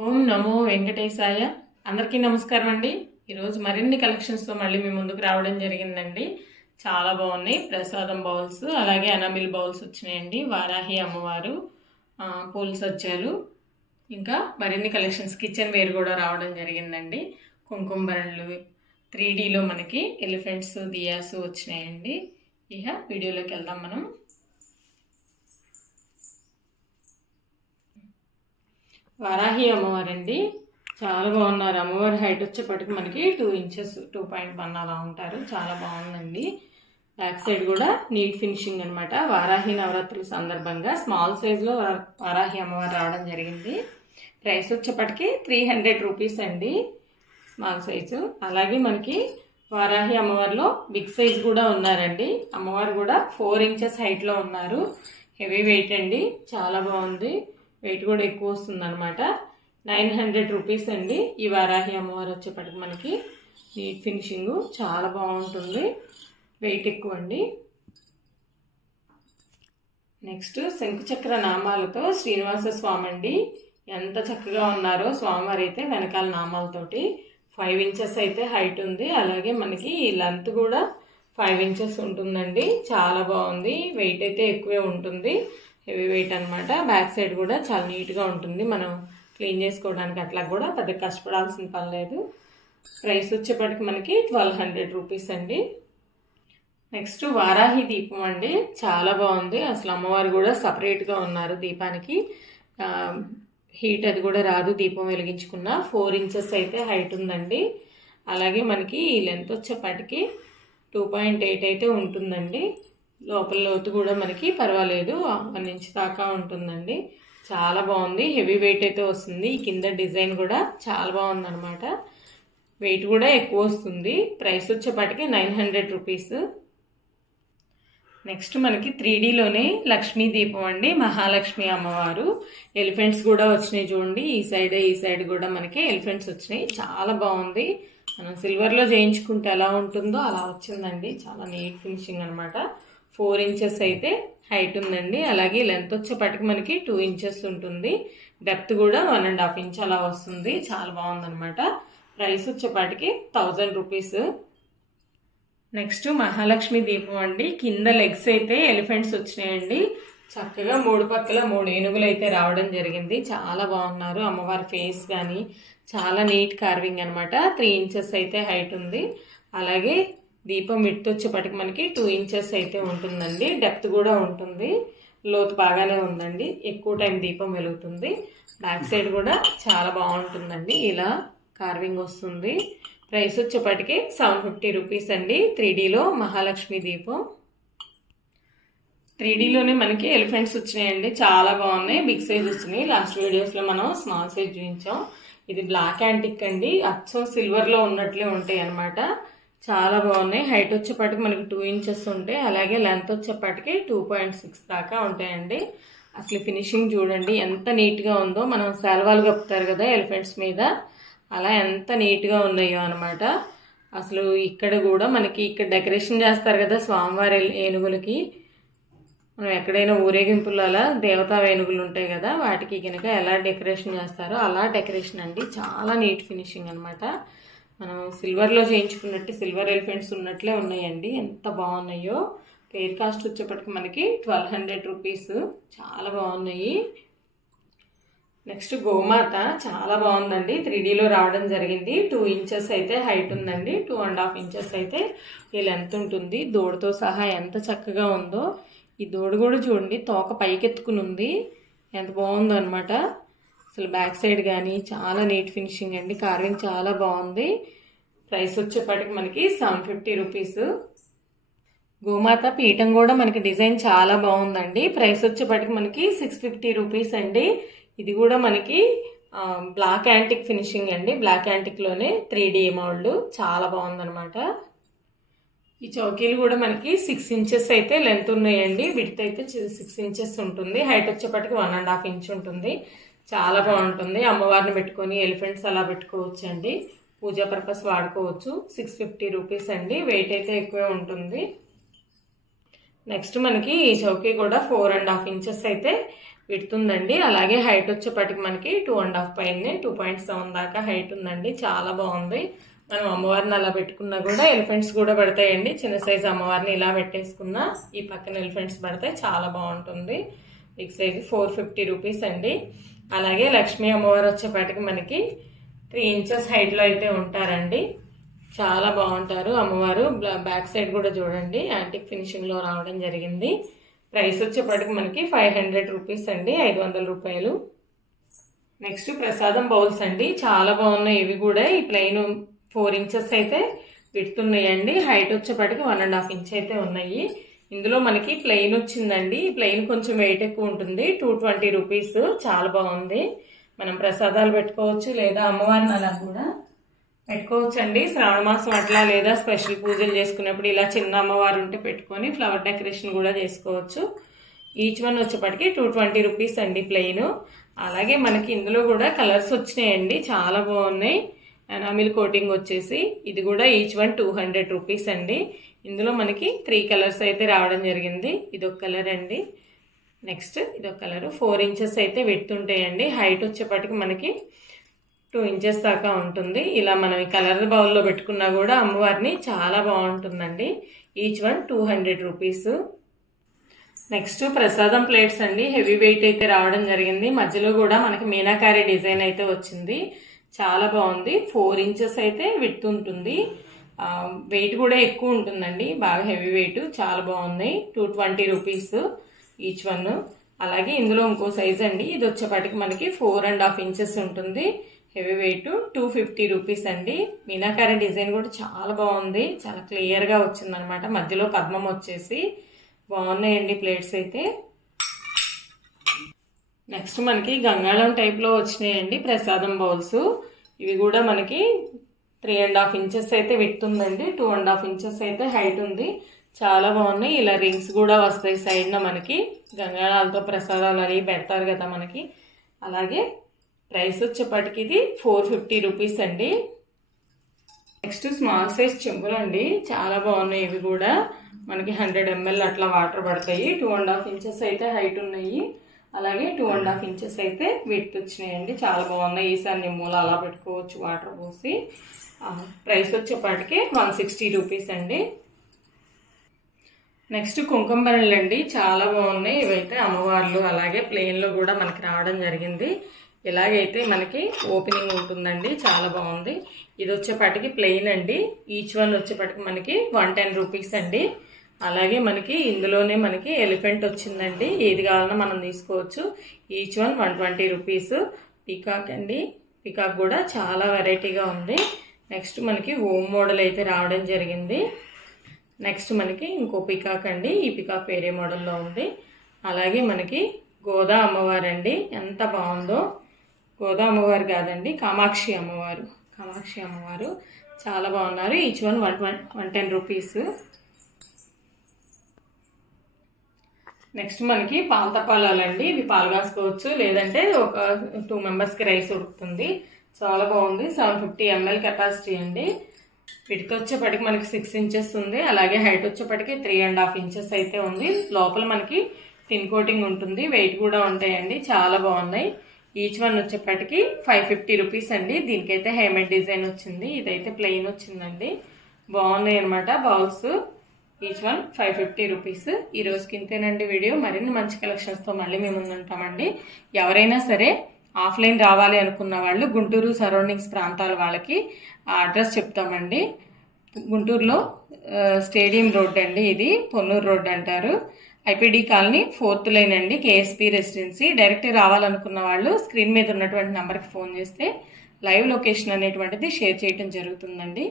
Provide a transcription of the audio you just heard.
ఓం నమో వెంకటేశాయ. అందరికీ నమస్కారం అండి. ఈరోజు మరిన్ని కలెక్షన్స్తో మళ్ళీ మీ ముందుకు రావడం జరిగిందండి. చాలా బాగున్నాయి. ప్రసాదం బౌల్స్, అలాగే అనామిల్ బౌల్స్ వచ్చినాయండి. వారాహి అమ్మవారు, పూల సజ్జాలు, ఇంకా మరిన్ని కలెక్షన్స్, కిచెన్ వేర్ కూడా రావడం జరిగిందండి. కుంకుమ బరణలు 3Dలో మనకి ఎలిఫెంట్స్, దియాస్ వచ్చినాయండి. ఇక వీడియోలోకి వెళ్దాం మనం. వారాహి అమ్మవారండి, చాలా బాగున్నారు. అమ్మవారి హైట్ వచ్చేప్పటికి మనకి 2 ఇంచెస్ 2.1 అలా ఉంటారు. చాలా బాగుందండి. బ్యాక్ సైడ్ కూడా నీట్ ఫినిషింగ్ అనమాట. వారాహి నవరాత్రుల సందర్భంగా స్మాల్ సైజులో వారాహి అమ్మవారు రావడం జరిగింది. ప్రైస్ వచ్చేప్పటికి 300 రూపీస్ అండి, స్మాల్ సైజు. అలాగే మనకి వారాహి అమ్మవారిలో బిగ్ సైజ్ కూడా ఉన్నారండి. అమ్మవారు కూడా 4 ఇంచెస్ హైట్లో ఉన్నారు. హెవీ వెయిట్ అండి, చాలా బాగుంది. వెయిట్ కూడా ఎక్కువ వస్తుంది అనమాట. 900 రూపీస్ అండి ఈ వారాహి అమ్మవారు వచ్చేప్పటికి మనకి. నీట్ ఫినిషింగ్ చాలా బాగుంటుంది, వెయిట్ ఎక్కువ అండి. నెక్స్ట్ శంకుచక్ర నామాలతో శ్రీనివాస స్వామి అండి. ఎంత చక్కగా ఉన్నారో స్వామివారు అయితే. వెనకాల నామాలతోటి 5 ఇంచెస్ అయితే హైట్ ఉంది. అలాగే మనకి లెంత్ కూడా 5 ఇంచెస్ ఉంటుందండి. చాలా బాగుంది. వెయిట్ అయితే ఎక్కువే ఉంటుంది, హెవీ వెయిట్ అనమాట. బ్యాక్ సైడ్ కూడా చాలా నీట్గా ఉంటుంది. మనం క్లీన్ చేసుకోవడానికి అట్లా కూడా పెద్ద కష్టపడాల్సిన పని లేదు. ప్రైస్ వచ్చేప్పటికి మనకి 1200 రూపీస్ అండి. నెక్స్ట్ వారాహి దీపం అండి, చాలా బాగుంది. అసలు అమ్మవారు కూడా సపరేట్గా ఉన్నారు దీపానికి. హీట్ అది కూడా రాదు దీపం వెలిగించుకున్న. 4 ఇంచెస్ అయితే హైట్ ఉందండి. అలాగే మనకి ఈ లెంత్ వచ్చేప్పటికి 2.8 అయితే ఉంటుందండి. లోపల లోతు కూడా మనకి పర్వాలేదు, 1 ఇంచ్ దాకా ఉంటుందండి. చాలా బాగుంది. హెవీ వెయిట్ అయితే వస్తుంది. ఈ కింద డిజైన్ కూడా చాలా బాగుంది అనమాట. వెయిట్ కూడా ఎక్కువ వస్తుంది. ప్రైస్ వచ్చేపాటికి 900 రూపీస్. నెక్స్ట్ మనకి 3Dలోనే లక్ష్మీ దీపం అండి. మహాలక్ష్మి అమ్మవారు. ఎలిఫెంట్స్ కూడా వచ్చినాయి చూడండి. ఈ సైడ్ కూడా మనకి ఎలిఫెంట్స్ వచ్చినాయి. చాలా బాగుంది. మనం సిల్వర్లో చేయించుకుంటే ఎలా ఉంటుందో అలా వచ్చిందండి. చాలా నీట్ ఫినిషింగ్ అనమాట. 4 ఇంచెస్ అయితే హైట్ ఉందండి. అలాగే లెంత్ వచ్చేపటికి మనకి 2 ఇంచెస్ ఉంటుంది. డెప్త్ కూడా 1.5 ఇంచ్ అలా వస్తుంది. చాలా బాగుందనమాట. ప్రైస్ వచ్చేపాటికి 1000 రూపీస్. నెక్స్ట్ మహాలక్ష్మి దీపం అండి. కింద లెగ్స్ అయితే ఎలిఫెంట్స్ వచ్చినాయండి. చక్కగా 3 పక్కల 3 ఏనుగులు అయితే రావడం జరిగింది. చాలా బాగున్నారు. అమ్మవారి ఫేస్ కానీ చాలా నీట్ కార్వింగ్ అనమాట. 3 ఇంచెస్ అయితే హైట్ ఉంది. అలాగే దీపం విడ్త్ వచ్చేప్పటికి మనకి 2 ఇంచెస్ అయితే ఉంటుందండి. డెప్త్ కూడా ఉంటుంది. లోతు బాగానే ఉందండి. ఎక్కువ టైం దీపం వెలుగుతుంది. బ్యాక్ సైడ్ కూడా చాలా బాగుంటుందండి. ఇలా కార్వింగ్ వస్తుంది. ప్రైస్ వచ్చేప్పటికి 750 రూపీస్ అండి. 3Dలో మహాలక్ష్మి దీపం. 3Dలోనే మనకి ఎలిఫెంట్స్ వచ్చినాయండి. చాలా బాగున్నాయి. బిగ్ సైజ్ వచ్చినాయి. లాస్ట్ వీడియోస్లో మనం స్మాల్ సైజ్ చూపించాం. ఇది బ్లాక్ యాంటిక్ అండి. అచ్చం సిల్వర్లో ఉన్నట్లే ఉంటాయి అనమాట. చాలా బాగున్నాయి. హైట్ వచ్చేప్పటికి మనకి 2 ఇంచెస్ ఉంటాయి. అలాగే లెంత్ వచ్చేప్పటికి 2.6 దాకా ఉంటాయండి. అసలు ఫినిషింగ్ చూడండి ఎంత నీట్గా ఉందో. మనం శాల్వాలు కప్పుతారు కదా ఎలిఫెంట్స్ మీద, అలా ఎంత నీట్గా ఉన్నాయో అనమాట. అసలు ఇక్కడ కూడా మనకి ఇక్కడ డెకరేషన్ చేస్తారు కదా స్వామివారి ఏనుగులకి. మనం ఎక్కడైనా ఊరేగింపులు అలా దేవతా ఏనుగులు ఉంటాయి కదా, వాటికి కనుక ఎలా డెకరేషన్ చేస్తారో అలా డెకరేషన్ అండి. చాలా నీట్ ఫినిషింగ్ అనమాట. మనం సిల్వర్లో చేయించుకున్నట్టు సిల్వర్ ఎలిఫెంట్స్ ఉన్నట్లే ఉన్నాయండి. ఎంత బాగున్నాయో. పేర్ కాస్ట్ వచ్చేప్పటికి మనకి 1200 రూపీస్. చాలా బాగున్నాయి. నెక్స్ట్ గోమాత చాలా బాగుందండి. 3Dలో రావడం జరిగింది. 2 ఇంచెస్ అయితే హైట్ ఉందండి. 2.5 ఇంచెస్ అయితే ఈ లెంత్ ఉంటుంది. దూడతో సహా ఎంత చక్కగా ఉందో. ఈ దూడ కూడా చూడండి తోక పైకెత్తుకుని ఉంది. ఎంత బాగుందో అనమాట. అసలు బ్యాక్ సైడ్ కానీ చాలా నీట్ ఫినిషింగ్ అండి. కార్వింగ్ చాలా బాగుంది. ప్రైస్ వచ్చేప్పటికి మనకి 750 రూపీస్. గోమాత పీఠం కూడా మనకి డిజైన్ చాలా బాగుందండి. ప్రైస్ వచ్చేప్పటికి మనకి 650 రూపీస్ అండి. ఇది కూడా మనకి బ్లాక్ యాంటిక్ ఫినిషింగ్ అండి. బ్లాక్ యాంటిక్లోనే 3D మోల్డ్. చాలా బాగుందనమాట. ఈ చౌకీలు కూడా మనకి 6 ఇంచెస్ అయితే లెంత్ ఉన్నాయండి. విడ్త్ అయితే 6 ఇంచెస్ ఉంటుంది. హైట్ వచ్చేప్పటికి 1.5 ఇంచ్ ఉంటుంది. చాలా బాగుంటుంది. అమ్మవారిని పెట్టుకొని ఎలిఫెంట్స్ అలా పెట్టుకోవచ్చు అండి. పూజా పర్పస్ వాడుకోవచ్చు. 650 రూపీస్ అండి. వెయిట్ అయితే ఎక్కువే ఉంటుంది. నెక్స్ట్ మనకి ఈ చౌకీ కూడా 4.5 ఇంచెస్ అయితే విడుతుందండి. అలాగే హైట్ వచ్చేపటికి మనకి 2.5 పైన 2.7 దాకా హైట్ ఉందండి. చాలా బాగుంది. మనం అమ్మవారిని అలా పెట్టుకున్నా కూడా ఎలిఫెంట్స్ కూడా పడతాయండి. చిన్న సైజు అమ్మవారిని ఇలా పెట్టేసుకున్నా ఈ పక్కన ఎలిఫెంట్స్ పడితే చాలా బాగుంటుంది. బిగ్ సైజు 450 రూపీస్ అండి. అలాగే లక్ష్మీ అమ్మవారు వచ్చేపటికి మనకి 3 ఇంచెస్ హైట్లో అయితే ఉంటారండి. చాలా బాగుంటారు అమ్మవారు. బ్యాక్ సైడ్ కూడా చూడండి యాంటిక్ ఫినిషింగ్లో రావడం జరిగింది. ప్రైస్ వచ్చేపటికి మనకి 500 రూపీస్ అండి, 500 రూపాయలు. నెక్స్ట్ ప్రసాదం బౌల్స్ అండి. చాలా బాగున్నాయి ఇవి కూడా. ఈ ప్లెయిన్ 4 ఇంచెస్ అయితే విడుతున్నాయండి. హైట్ వచ్చేపటికి 1.5 ఇంచ్ అయితే ఉన్నాయి. ఇందులో మనకి ప్లెయిన్ వచ్చిందండి. ఈ ప్లెయిన్ కొంచెం వెయిట్ ఎక్కువ ఉంటుంది. 220 రూపీస్. చాలా బాగుంది. మనం ప్రసాదాలు పెట్టుకోవచ్చు లేదా అమ్మవారిని అలా కూడా పెట్టుకోవచ్చు అండి. శ్రావణ మాసం అట్లా లేదా స్పెషల్ పూజలు చేసుకున్నప్పుడు ఇలా చిన్న అమ్మవారు ఉంటే పెట్టుకొని ఫ్లవర్ డెకరేషన్ కూడా చేసుకోవచ్చు. ఈచ్ వన్ వచ్చేపటికి 220 రూపీస్ అండి ప్లెయిన్. అలాగే మనకి ఇందులో కూడా కలర్స్ వచ్చినాయండి. చాలా బాగున్నాయి. ఎనామిల్ కోటింగ్ వచ్చేసి ఇది కూడా ఈచ్ వన్ 200 రూపీస్ అండి. ఇందులో మనకి 3 కలర్స్ అయితే రావడం జరిగింది. ఇదొక కలర్ అండి. నెక్స్ట్ ఇదొక కలర్. 4 ఇంచెస్ అయితే విడుతుంటాయండి. హైట్ వచ్చేపటికి మనకి 2 ఇంచెస్ దాకా ఉంటుంది. ఇలా మనం ఈ కలర్ బౌల్లో పెట్టుకున్నా కూడా అమ్మవారిని చాలా బాగుంటుందండి. Each one 200 rupees. నెక్స్ట్ ప్రసాదం ప్లేట్స్ అండి. హెవీ వెయిట్ అయితే రావడం జరిగింది. మధ్యలో కూడా మనకి మీనాకారి డిజైన్ అయితే వచ్చింది. చాలా బాగుంది. 4 ఇంచెస్ అయితే విడ్త్ ఉంటుంది. వెయిట్ కూడా ఎక్కువ ఉంటుందండి. బాగా హెవీ వెయిట్. చాలా బాగున్నాయి. 220 రూపీస్ ఈచ్ వన్. అలాగే ఇందులో ఇంకో సైజ్ అండి. ఇది వచ్చేపటికి మనకి 4.5 ఇంచెస్ ఉంటుంది. హెవీ వెయిట్ 250 రూపీస్ అండి. మీనాకారి డిజైన్ కూడా చాలా బాగుంది. చాలా క్లియర్ గా వచ్చింది అనమాట. మధ్యలో పద్మం వచ్చేసి బాగున్నాయండి ప్లేట్స్ అయితే. నెక్స్ట్ మనకి గంగాళం టైప్ లో వచ్చినాయండి ప్రసాదం బౌల్స్. ఇవి కూడా మనకి 3.5 ఇంచెస్ అయితే విడుతుందండి. 2.5 ఇంచెస్ అయితే హైట్ ఉంది. చాలా బాగున్నాయి. ఇలా రింగ్స్ కూడా వస్తాయి సైడ్ న మనకి. గంగాళాలతో ప్రసాదాలు అవి పెడతారు కదా మనకి. అలాగే ప్రైస్ వచ్చేపటికి ఇది 450 రూపీస్ అండి. నెక్స్ట్ స్మాల్ సైజ్ చెంబులు అండి. చాలా బాగున్నాయి ఇవి కూడా. మనకి 100 ml అట్లా వాటర్ పడతాయి. 2.5 ఇంచెస్ అయితే హైట్ ఉన్నాయి. అలాగే 2.5 ఇంచెస్ అయితే విడ్త్ వచ్చినాయండి. చాలా బాగున్నాయి. ఈసారి మూల అలా పెట్టుకోవచ్చు వాటర్ పోసి. ప్రైస్ వచ్చేపటికి 160 రూపీస్ అండి. నెక్స్ట్ కుంకుమ బరణలు అండి. చాలా బాగున్నాయి ఇవైతే అమ్మవార్లు. అలాగే ప్లెయిన్ లో కూడా మనకి రావడం జరిగింది. ఇలాగైతే మనకి ఓపెనింగ్ ఉంటుందండి. చాలా బాగుంది. ఇది వచ్చేపటికి ప్లెయిన్ అండి. ఈచ్ వన్ వచ్చేపటికి మనకి 110 రూపీస్ అండి. అలాగే మనకి ఇందులోనే మనకి ఎలిఫెంట్ వచ్చిందండి. ఏది కావాలన్నా మనం తీసుకోవచ్చు. Each one 120 rupees. పికాక్ అండి. పికాక్ కూడా చాలా వెరైటీగా ఉంది. నెక్స్ట్ మనకి ఓమ్ మోడల్ అయితే రావడం జరిగింది. నెక్స్ట్ మనకి ఇంకో పికాక్ అండి. ఈ పికాక్ వేరే మోడల్లో ఉంది. అలాగే మనకి గోదా అమ్మవారు అండి. ఎంత బాగుందో. గోదా అమ్మవారు కాదండి, కామాక్షి అమ్మవారు. కామాక్షి అమ్మవారు చాలా బాగున్నారు. Each one 110 rupees. నెక్స్ట్ మనకి పాల తపాలాలండి. ఇవి పాలు కాసుకోవచ్చు లేదంటే ఒక 2 మెంబర్స్కి రైస్ ఉడుకుతుంది. చాలా బాగుంది. 750 ml కెపాసిటీ అండి. వీటికి వచ్చేపటికి మనకి 6 ఇంచెస్ ఉంది. అలాగే హైట్ వచ్చేపటికి 3.5 ఇంచెస్ అయితే ఉంది. లోపల మనకి టిన్ కోటింగ్ ఉంటుంది. వెయిట్ కూడా ఉంటాయండి. చాలా బాగున్నాయి. ఈచ్ వన్ వచ్చేపటికి 550 రూపీస్ అండి. దీనికైతే హైమేడ్ డిజైన్ వచ్చింది. ఇదైతే ప్లెయిన్ వచ్చిందండి. బాగున్నాయి అనమాట బౌల్స్. Each one 550 rupees. ఈ రోజుకి ఇంతేనండి వీడియో. మరిన్ని మంచి కలెక్షన్స్తో మళ్ళీ మేము ఉంటామండి. ఎవరైనా సరే ఆఫ్లైన్ రావాలి అనుకున్న వాళ్ళు గుంటూరు సరౌండింగ్స్ ప్రాంతాల వాళ్ళకి అడ్రస్ చెప్తామండి. గుంటూరులో స్టేడియం రోడ్ అండి. ఇది పొన్నూరు రోడ్ అంటారు. ఐపీడీ కాలనీ 4th లైన్ అండి. KSP residency. డైరెక్ట్ రావాలనుకున్న వాళ్ళు స్క్రీన్ మీద ఉన్నటువంటి నెంబర్కి ఫోన్ చేస్తే లైవ్ లొకేషన్ అనేటువంటిది షేర్ చేయడం జరుగుతుందండి.